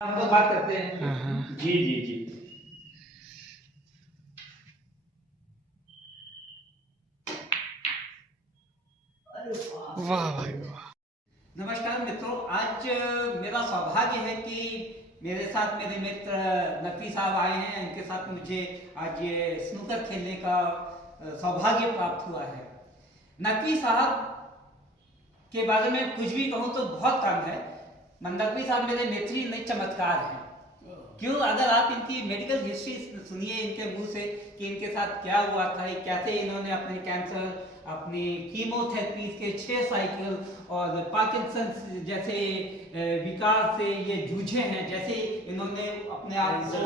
हम तो बात करते हैं। हाँ हाँ। जी जी जी। वाह भाई वाह। नमस्कार मित्रों, आज मेरा सौभाग्य है कि मेरे साथ मेरे मित्र नकवी साहब आए हैं। इनके साथ मुझे आज ये स्नूकर खेलने का सौभाग्य प्राप्त हुआ है। नकवी साहब के बारे में कुछ भी कहूँ तो बहुत कम है। नकवी साहब मेरे नेत्री नहीं चमत्कार हैं। क्यों? अगर आप इनकी मेडिकल हिस्ट्री सुनिए इनके मुंह से कि इनके साथ क्या हुआ था, कैसे इन्होंने अपने कैंसर, अपनी कीमोथेरेपी के 6 साइकिल और पार्किंसन जैसे विकार से ये जूझे हैं, जैसे इन्होंने अपने आप को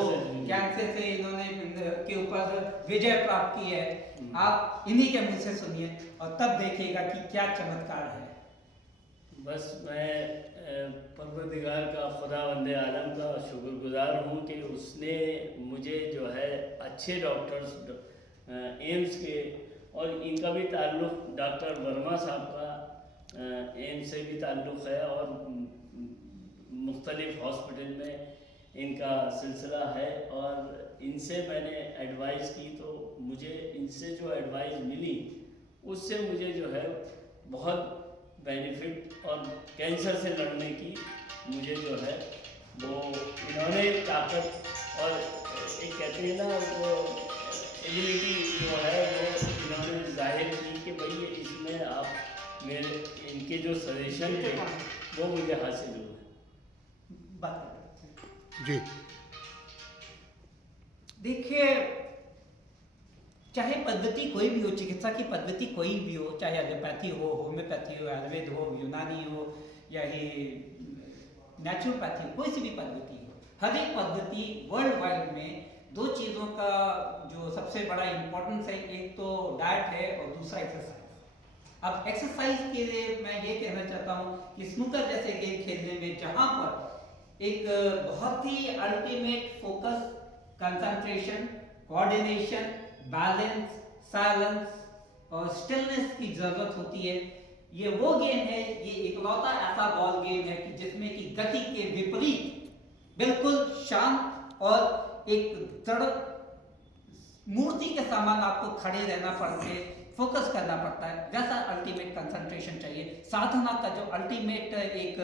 कैंसर से इन्होंने के ऊपर विजय प्राप्त की है। आप इन्हीं के मुंह से सुनिए और तब देखिएगा कि क्या चमत्कार है। बस मैं परवरदिगार का, खुदा वंदे आलम का शुक्रगुजार हूँ कि उसने मुझे जो है अच्छे डॉक्टर्स एम्स के, और इनका भी ताल्लुक़ डॉक्टर वर्मा साहब का एम्स से भी ताल्लुक़ है और मुख्तलिफ़ हॉस्पिटल में इनका सिलसिला है। और इनसे मैंने एडवाइस की तो मुझे इनसे जो एडवाइस मिली उससे मुझे जो है बहुत बेनिफिट और कैंसर से लड़ने की मुझे जो है वो इन्होंने ताकत और एक कहते हैं ना वो एबिलिटी जो है वो इन्होंने जाहिर की कि भाई ये इसमें आप मेरे इनके जो सजेशन थे वो मुझे हासिल हुए। बात जी देखिए, चाहे पद्धति कोई भी हो, चिकित्सा की पद्धति कोई भी हो, चाहे एलोपैथी हो, होम्योपैथी हो, आयुर्वेद हो, यूनानी हो या ही नेचुरोपैथी, कोई सी भी पद्धति हो, हर एक पद्धति वर्ल्ड वाइड में दो चीज़ों का जो सबसे बड़ा इम्पोर्टेंस है, एक तो डाइट है और दूसरा एक्सरसाइज। अब एक्सरसाइज के लिए मैं ये कहना चाहता हूँ कि स्नूकर जैसे गेम खेलने में जहाँ पर एक बहुत ही ultimate focus, concentration, coordination, balance, silence और स्टिलनेस की जरूरत होती है, ये वो गेम है, ये इकलौता ऐसा बॉल गेम है कि जिसमें कि गति के विपरीत बिल्कुल शांत और एक दृढ़ मूर्ति के समान आपको खड़े रहना पड़ता है, फोकस करना पड़ता है। जैसा अल्टीमेट कंसंट्रेशन चाहिए, साधना का जो अल्टीमेट एक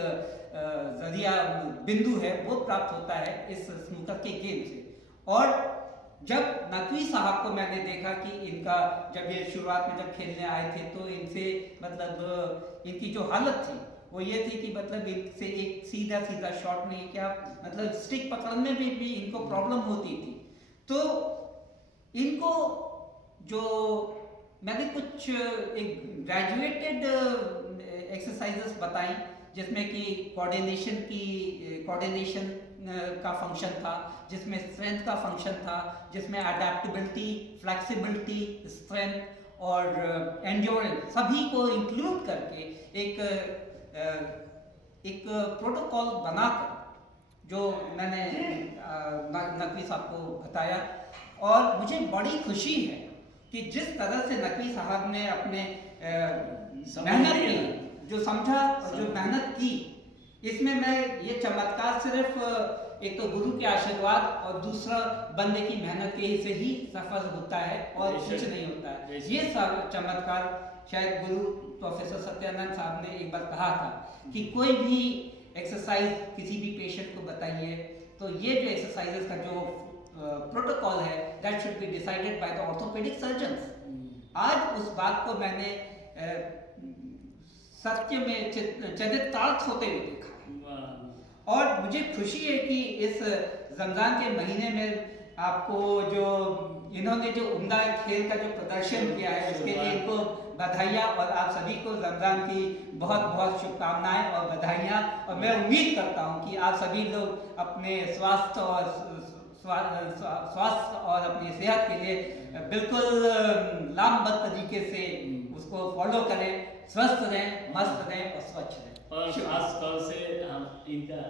जरिया बिंदु है वो प्राप्त होता है इस स्नूकर के गेम से। और जब नकवी साहब को मैंने देखा कि इनका जब ये शुरुआत में जब खेलने आए थे तो इनसे मतलब इनकी जो हालत थी वो ये थी कि मतलब इनसे एक सीधा सीधा शॉट नहीं, क्या मतलब स्टिक पकड़ने में भी इनको प्रॉब्लम होती थी। तो इनको जो मैंने कुछ एक ग्रेजुएटेड एक्सरसाइजेस बताई जिसमें कि कोऑर्डिनेशन का फंक्शन था, जिसमें स्ट्रेंथ का फंक्शन था, जिसमें अडेप्टेबिलिटी, फ्लेक्सिबिलिटी, स्ट्रेंथ और एंड्योरेंस सभी को इंक्लूड करके एक प्रोटोकॉल बनाकर जो मैंने नकवी साहब को बताया। और मुझे बड़ी खुशी है कि जिस तरह से नकवी साहब ने अपने मेहनत की, जो समझा और जो मेहनत की, इसमें मैं ये चमत्कार सिर्फ एक तो गुरु के आशीर्वाद और दूसरा बंदे की मेहनत के से ही सफल होता है और कुछ नहीं होता है। ये चमत्कार शायद गुरु प्रोफेसर सत्यानंद साहब ने एक बार कहा था कि कोई भी एक्सरसाइज किसी भी पेशेंट को बताइए तो ये जो एक्सरसाइजेस का जो प्रोटोकॉल है that should be decided by the orthopaedic surgeons. आज उस बात को मैंने सत्य में चरितार्थ होते हुए देखा है। और मुझे खुशी है कि इस रमजान के महीने में आपको जो इन्होंने जो उम्दा खेल का जो प्रदर्शन किया है उसके लिए इनको बधाइयाँ, और आप सभी को रमजान की बहुत बहुत शुभकामनाएं और बधाइयाँ। और मैं उम्मीद करता हूँ कि आप सभी लोग अपने स्वास्थ्य और अपनी सेहत के लिए बिल्कुल लामबद्ध तरीके से उसको फॉलो करें, स्वस्थ रहें, मस्त रहें और स्वच्छ रहें। और खास तौर से हम इनका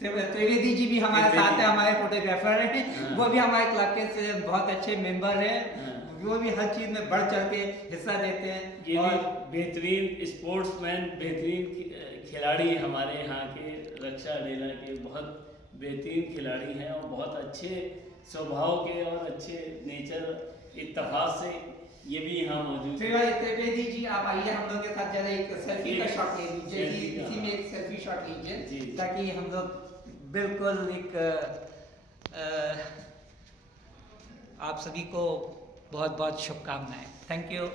त्रिवेदी जी भी हमारे साथ है, हमारे फोटोग्राफर हैं। वो भी हमारे क्लब के से बहुत अच्छे मेंबर हैं। वो भी हर चीज में बढ़ चढ़ के हिस्सा देते हैं। ये और बेहतरीन स्पोर्ट्समैन, बेहतरीन खिलाड़ी हमारे यहाँ के रक्षा अडेला के बहुत बेहतरीन खिलाड़ी हैं और बहुत अच्छे स्वभाव के और अच्छे नेचर इत्तेफाक से ये भी यहाँ मौजूद हैं। त्रिवेदी जी आप आइए हम लोग के साथ जरा एक सेल्फी का शॉट ले लीजिए जी, सेल्फी का। इसी में एक सेल्फी शॉट लीजिए जी। ताकि हम लोग बिल्कुल एक आप सभी को बहुत बहुत शुभकामनाएं। Thank you.